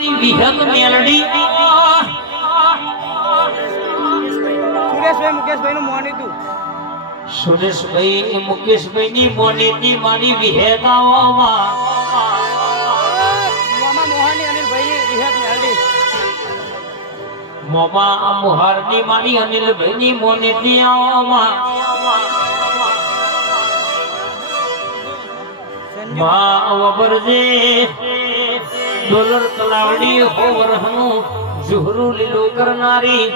વિહત મેલડી સુરેશભાઈ મુકેશભાઈ નું મોની તું સુરેશભાઈ મુકેશભાઈ ની મોની મારી વિહેતાઓમાં મોમા મોહની અનિલભાઈ ની વિહત મેલડી મોમા મોહરની મારી અનિલભાઈ ની મોની આઓમાં માં વબરજે ડોલર તલાવડી હોવરહનું ઝુહરું લીલું કરનારી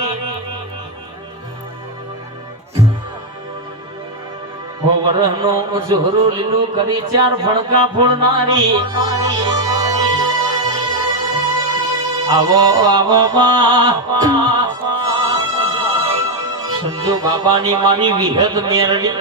હોવરહનું ઝુહરું લીલું કરી ચાર ફડકા ફોડનારી આવો આવો સંજુ બાબાની મારી વિહદ મેરડી